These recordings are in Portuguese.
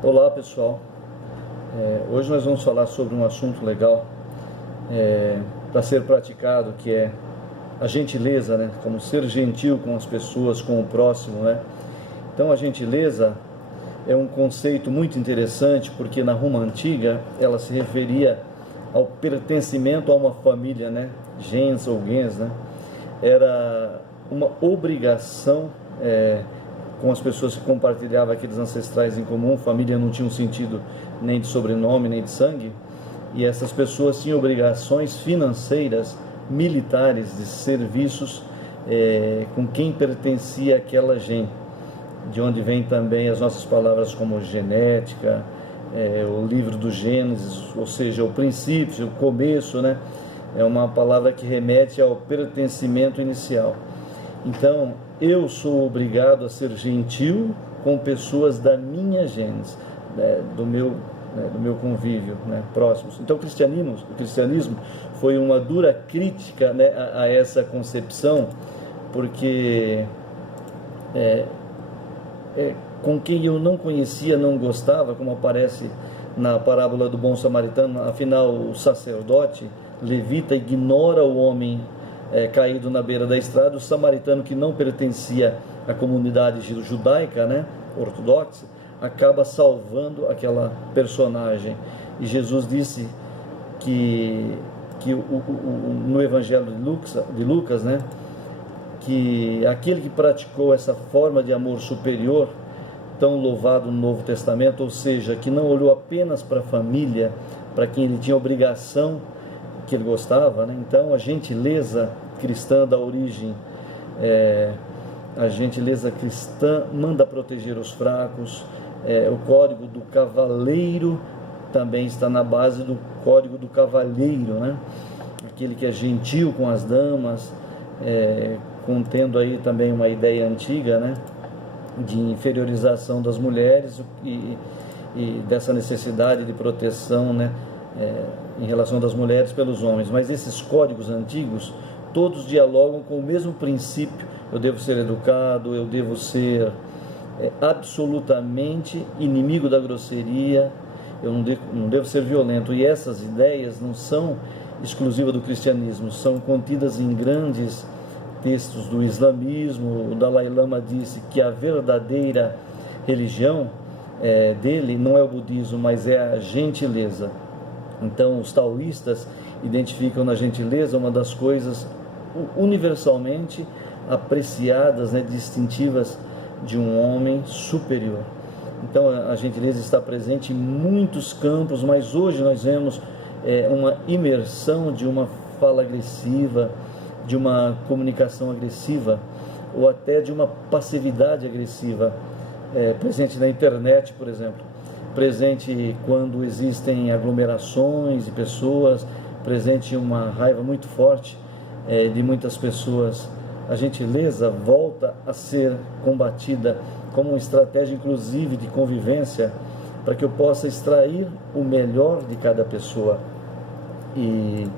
Olá pessoal, hoje nós vamos falar sobre um assunto legal para ser praticado, que é a gentileza, né? Como ser gentil com as pessoas, com o próximo, né? Então a gentileza é um conceito muito interessante, porque na Roma Antiga ela se referia ao pertencimento a uma família, né? Gens ou gens, né? Era uma obrigação com as pessoas que compartilhavam aqueles ancestrais em comum. Família não tinha um sentido nem de sobrenome, nem de sangue, e essas pessoas tinham obrigações financeiras, militares, de serviços com quem pertencia aquela gente, de onde vem também as nossas palavras como genética, o livro do Gênesis, ou seja, o princípio, o começo, né? É uma palavra que remete ao pertencimento inicial. Então, eu sou obrigado a ser gentil com pessoas da minha gênese, do meu convívio, né, próximos. Então, o cristianismo foi uma dura crítica, né, a essa concepção, porque com quem eu não conhecia, não gostava, como aparece na parábola do bom samaritano. Afinal, o sacerdote levita ignora o homem caído na beira da estrada. O samaritano, que não pertencia à comunidade judaica, né, ortodoxa, acaba salvando aquela personagem. E Jesus disse que no Evangelho de Lucas, né, que aquele que praticou essa forma de amor superior, tão louvado no Novo Testamento, ou seja, que não olhou apenas para a família, para quem ele tinha obrigação, que ele gostava, né? Então, a gentileza cristã da origem, a gentileza cristã manda proteger os fracos. O código do cavaleiro também está na base do código do cavalheiro, né? Aquele que é gentil com as damas, contendo aí também uma ideia antiga, né, de inferiorização das mulheres e dessa necessidade de proteção, né, em relação das mulheres pelos homens. Mas esses códigos antigos, todos dialogam com o mesmo princípio. Eu devo ser educado, eu devo ser absolutamente inimigo da grosseria, eu não devo ser violento. E essas ideias não são exclusivas do cristianismo, são contidas em grandes textos do islamismo. O Dalai Lama disse que a verdadeira religião dele não é o budismo, mas é a gentileza. Então, os taoístas identificam na gentileza uma das coisas universalmente apreciadas, né, distintivas de um homem superior. Então, a gentileza está presente em muitos campos, mas hoje nós vemos uma imersão de uma fala agressiva, de uma comunicação agressiva, ou até de uma passividade agressiva, presente na internet, por exemplo, presente quando existem aglomerações de pessoas, presente uma raiva muito forte de muitas pessoas. A gentileza volta a ser combatida como uma estratégia, inclusive, de convivência, para que eu possa extrair o melhor de cada pessoa e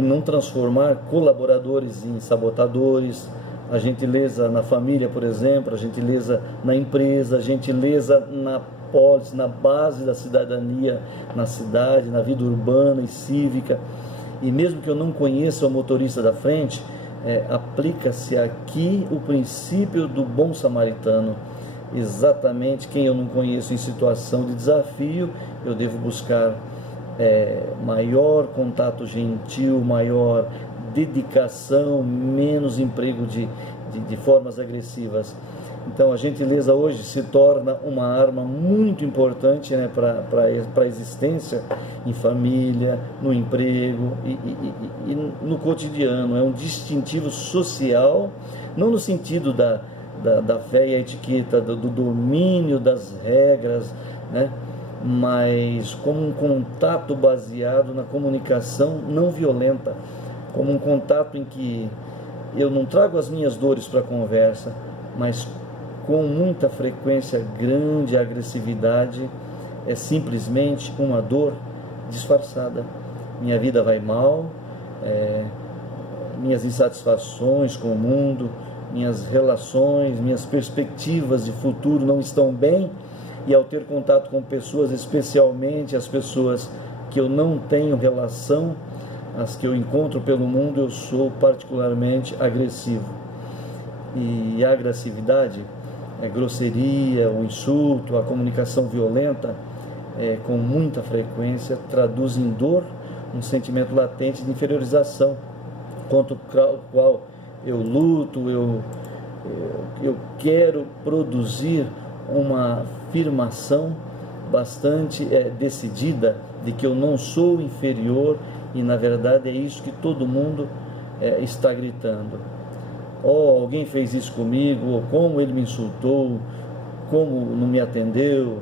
não transformar colaboradores em sabotadores. A gentileza na família, por exemplo, a gentileza na empresa, a gentileza na polis, na base da cidadania, na cidade, na vida urbana e cívica. E mesmo que eu não conheça o motorista da frente, aplica-se aqui o princípio do bom samaritano. Exatamente, quem eu não conheço em situação de desafio, eu devo buscar maior contato gentil, maior dedicação, menos emprego de formas agressivas. Então, a gentileza hoje se torna uma arma muito importante, né, para a existência em família, no emprego e no cotidiano. É um distintivo social, não no sentido da fé e a etiqueta, do domínio das regras, né, mas como um contato baseado na comunicação não violenta, como um contato em que eu não trago as minhas dores para a conversa, mas com muita frequência grande, a agressividade é simplesmente uma dor disfarçada. Minha vida vai mal, minhas insatisfações com o mundo, minhas relações, minhas perspectivas de futuro não estão bem, e ao ter contato com pessoas, especialmente as pessoas que eu não tenho relação, as que eu encontro pelo mundo, eu sou particularmente agressivo. E a agressividade, grosseria, o insulto, a comunicação violenta, com muita frequência traduz em dor um sentimento latente de inferiorização, contra o qual eu luto, eu quero produzir uma afirmação bastante decidida de que eu não sou inferior, e na verdade é isso que todo mundo está gritando. Oh, alguém fez isso comigo, ou como ele me insultou, como não me atendeu,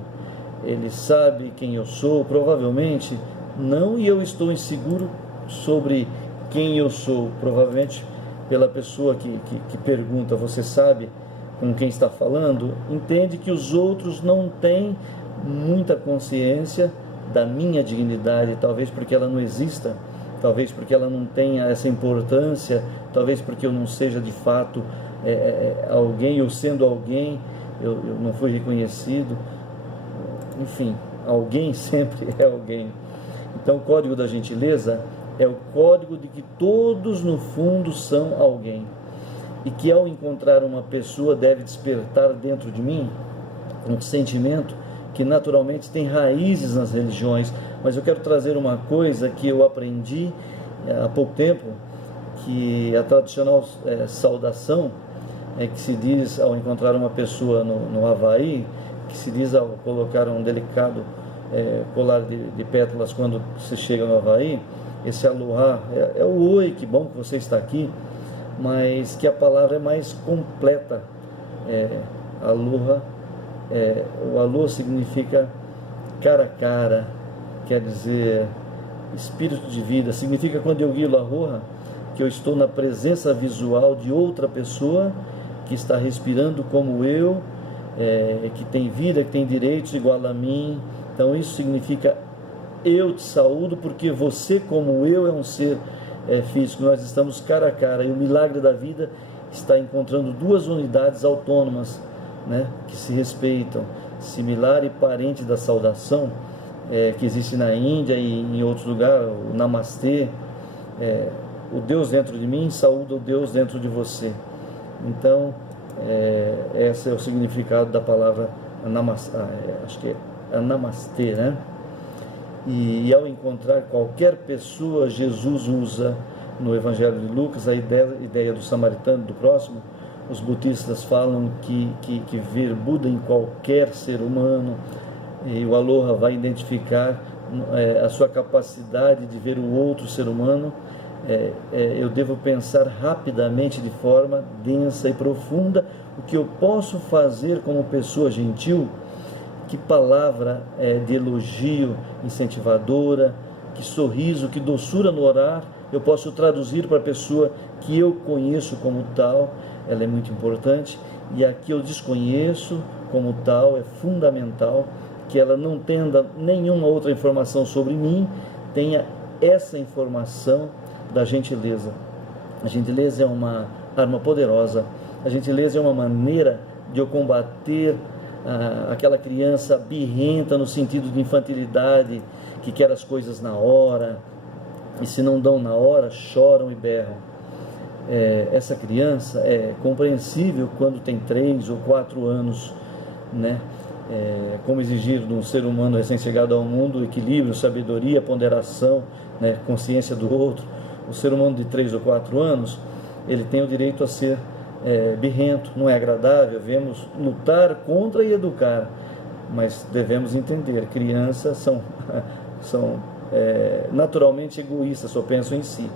ele sabe quem eu sou, provavelmente não, e eu estou inseguro sobre quem eu sou, provavelmente pela pessoa que pergunta, você sabe com quem está falando, entende que os outros não têm muita consciência da minha dignidade, talvez porque ela não exista, talvez porque ela não tenha essa importância, talvez porque eu não seja de fato alguém, ou sendo alguém, eu não fui reconhecido, enfim, alguém sempre é alguém. Então o código da gentileza é o código de que todos no fundo são alguém, e que ao encontrar uma pessoa deve despertar dentro de mim um sentimento que naturalmente tem raízes nas religiões. Mas eu quero trazer uma coisa que eu aprendi há pouco tempo, que a tradicional saudação que se diz ao encontrar uma pessoa no Havaí, que se diz ao colocar um delicado colar de pétalas quando se chega no Havaí, esse aloha é o oi, que bom que você está aqui, mas que a palavra é mais completa. Aloha, o aloha significa cara a cara, quer dizer espírito de vida, significa quando eu guio aloha, que eu estou na presença visual de outra pessoa que está respirando como eu, que tem vida, que tem direitos igual a mim. Então isso significa eu te saúdo porque você como eu é um ser físico, nós estamos cara a cara, e o milagre da vida está encontrando duas unidades autônomas, né, que se respeitam, similar e parente da saudação que existe na Índia e em outros lugares, o Namastê, o Deus dentro de mim saúda o Deus dentro de você. Então esse é o significado da palavra Namastê, acho que é Namastê, né? E ao encontrar qualquer pessoa, Jesus usa no Evangelho de Lucas a ideia do samaritano, do próximo. Os budistas falam que ver Buda em qualquer ser humano, e o aloha vai identificar a sua capacidade de ver o outro ser humano. Eu devo pensar rapidamente, de forma densa e profunda, o que eu posso fazer como pessoa gentil. Que palavra de elogio incentivadora, que sorriso, que doçura no orar eu posso traduzir para a pessoa que eu conheço como tal. Ela é muito importante, e a que eu desconheço como tal é fundamental que ela não tenha nenhuma outra informação sobre mim, tenha essa informação da gentileza. A gentileza é uma arma poderosa, a gentileza é uma maneira de eu combater aquela criança birrenta no sentido de infantilidade, que quer as coisas na hora, e se não dão na hora, choram e berram. Essa criança é compreensível quando tem 3 ou 4 anos, né? Como exigir de um ser humano recém-chegado ao mundo equilíbrio, sabedoria, ponderação, né? Consciência do outro. O ser humano de 3 ou 4 anos, ele tem o direito a ser birrento, não é agradável, devemos lutar contra e educar, mas devemos entender, crianças são naturalmente egoístas, só pensam em si,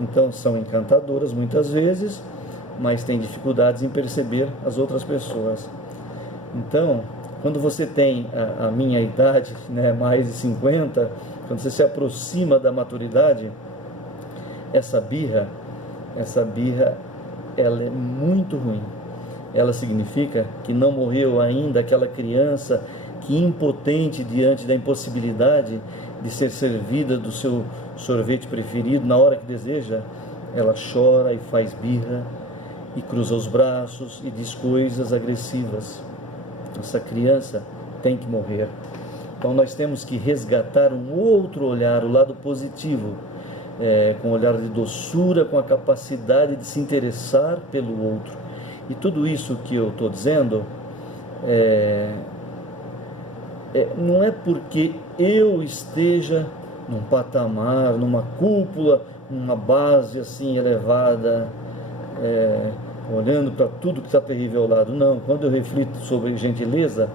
então são encantadoras muitas vezes, mas têm dificuldades em perceber as outras pessoas. Então, quando você tem a minha idade, né, mais de 50, quando você se aproxima da maturidade, essa birra ela é muito ruim. Ela significa que não morreu ainda aquela criança que, impotente diante da impossibilidade de ser servida do seu sorvete preferido na hora que deseja, ela chora e faz birra e cruza os braços e diz coisas agressivas. Essa criança tem que morrer. Então nós temos que resgatar um outro olhar, o lado positivo, com um olhar de doçura, com a capacidade de se interessar pelo outro. E tudo isso que eu estou dizendo não é porque eu esteja num patamar, numa cúpula, numa base assim elevada, olhando para tudo que está terrível ao lado. Não, quando eu reflito sobre gentileza,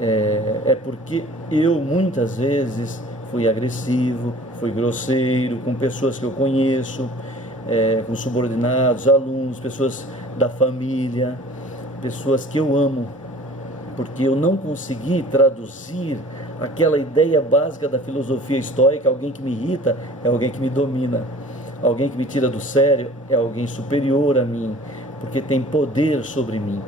é porque eu muitas vezes fui agressivo, fui grosseiro com pessoas que eu conheço, com subordinados, alunos, pessoas da família, pessoas que eu amo, porque eu não consegui traduzir aquela ideia básica da filosofia estoica: alguém que me irrita é alguém que me domina, alguém que me tira do sério é alguém superior a mim, porque tem poder sobre mim.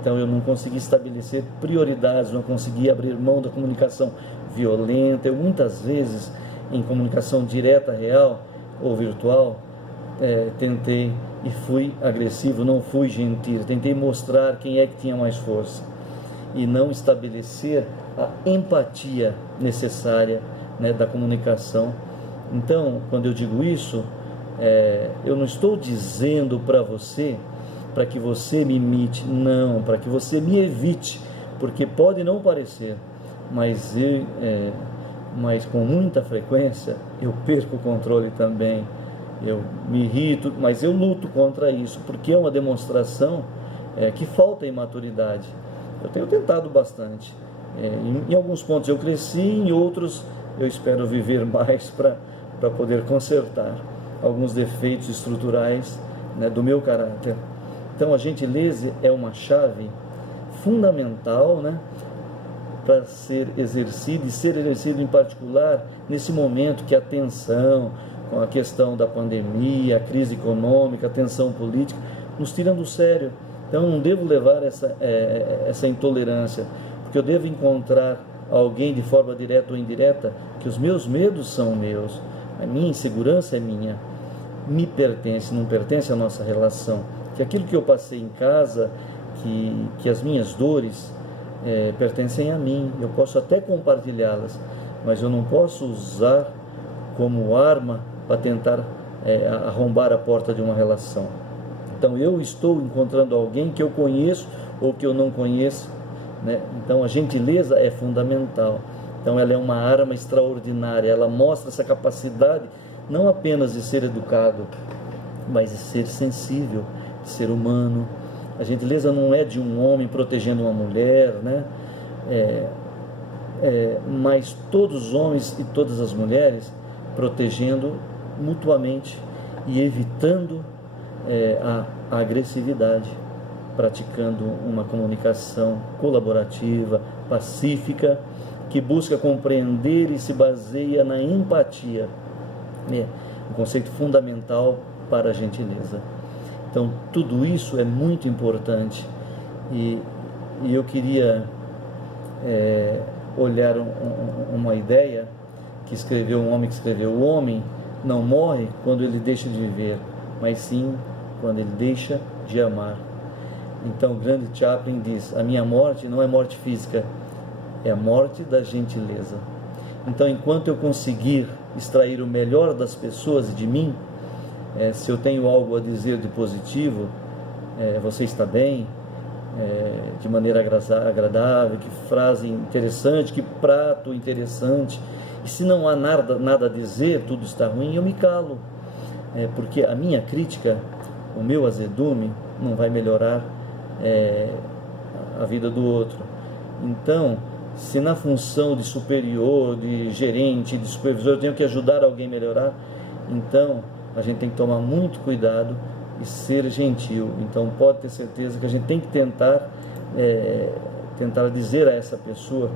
Então eu não consegui estabelecer prioridades, não consegui abrir mão da comunicação violenta. Eu muitas vezes, em comunicação direta, real ou virtual, tentei e fui agressivo, não fui gentil, tentei mostrar quem é que tinha mais força e não estabelecer a empatia necessária, né, da comunicação. Então, quando eu digo isso, eu não estou dizendo para você, para que você me imite, não, para que você me evite, porque pode não parecer, mas com muita frequência eu perco o controle também, eu me irrito, mas eu luto contra isso, porque é uma demonstração que falta imaturidade. Eu tenho tentado bastante, em alguns pontos eu cresci, em outros eu espero viver mais para poder consertar alguns defeitos estruturais, né, do meu caráter. Então a gentileza é uma chave fundamental, né, para ser exercido, e ser exercido em particular nesse momento que a tensão, com a questão da pandemia, a crise econômica, a tensão política, nos tiram do sério. Então eu não devo levar essa intolerância, porque eu devo encontrar alguém de forma direta ou indireta que os meus medos são meus, a minha insegurança é minha, me pertence, não pertence à nossa relação, que aquilo que eu passei em casa, que as minhas dores pertencem a mim. Eu posso até compartilhá-las, mas eu não posso usar como arma para tentar arrombar a porta de uma relação. Então eu estou encontrando alguém que eu conheço ou que eu não conheço, né? Então a gentileza é fundamental. Então ela é uma arma extraordinária, ela mostra essa capacidade não apenas de ser educado, mas de ser sensível, de ser humano. A gentileza não é de um homem protegendo uma mulher, né? Mas todos os homens e todas as mulheres protegendo mutuamente e evitando a agressividade, praticando uma comunicação colaborativa, pacífica, que busca compreender e se baseia na empatia. Um conceito fundamental para a gentileza. Então, tudo isso é muito importante e eu queria olhar uma ideia que escreveu um homem que escreveu: o homem não morre quando ele deixa de viver, mas sim quando ele deixa de amar. Então, o grande Chaplin diz: a minha morte não é morte física, é a morte da gentileza. Então, enquanto eu conseguir extrair o melhor das pessoas e de mim, se eu tenho algo a dizer de positivo, você está bem, de maneira agradável, que frase interessante, que prato interessante, e se não há nada a dizer, tudo está ruim, eu me calo, porque a minha crítica, o meu azedume, não vai melhorar a vida do outro. Então, se na função de superior, de gerente, de supervisor, eu tenho que ajudar alguém a melhorar, então a gente tem que tomar muito cuidado e ser gentil. Então pode ter certeza que a gente tem que tentar dizer a essa pessoa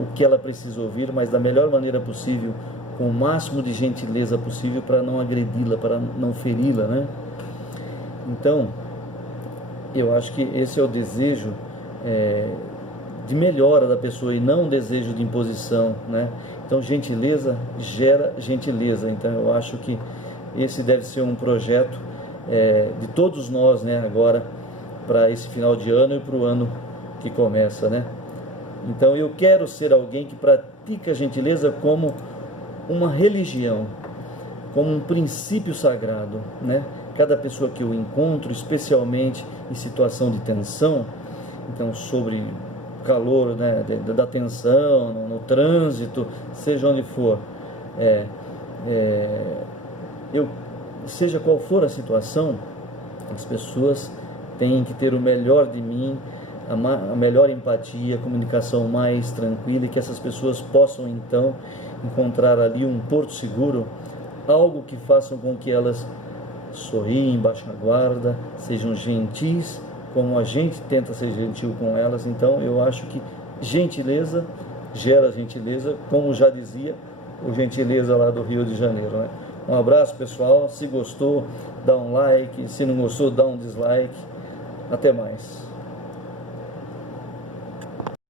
o que ela precisa ouvir, mas da melhor maneira possível, com o máximo de gentileza possível, para não agredi-la, para não feri-la, né? Então, eu acho que esse é o desejo de melhora da pessoa e não um desejo de imposição, né? Então, gentileza gera gentileza. Então, eu acho que esse deve ser um projeto de todos nós, né? Agora, para esse final de ano e para o ano que começa, né? Então eu quero ser alguém que pratica a gentileza como uma religião, como um princípio sagrado, né? Cada pessoa que eu encontro, especialmente em situação de tensão, então sobre o calor, né, da tensão, no trânsito, seja onde for, seja qual for a situação, as pessoas têm que ter o melhor de mim, a melhor empatia, a comunicação mais tranquila, e que essas pessoas possam então encontrar ali um porto seguro, algo que faça com que elas sorriem, baixem a guarda, sejam gentis, como a gente tenta ser gentil com elas. Então eu acho que gentileza gera gentileza, como já dizia o Gentileza lá do Rio de Janeiro, né? Um abraço, pessoal. Se gostou, dá um like, se não gostou, dá um dislike. Até mais.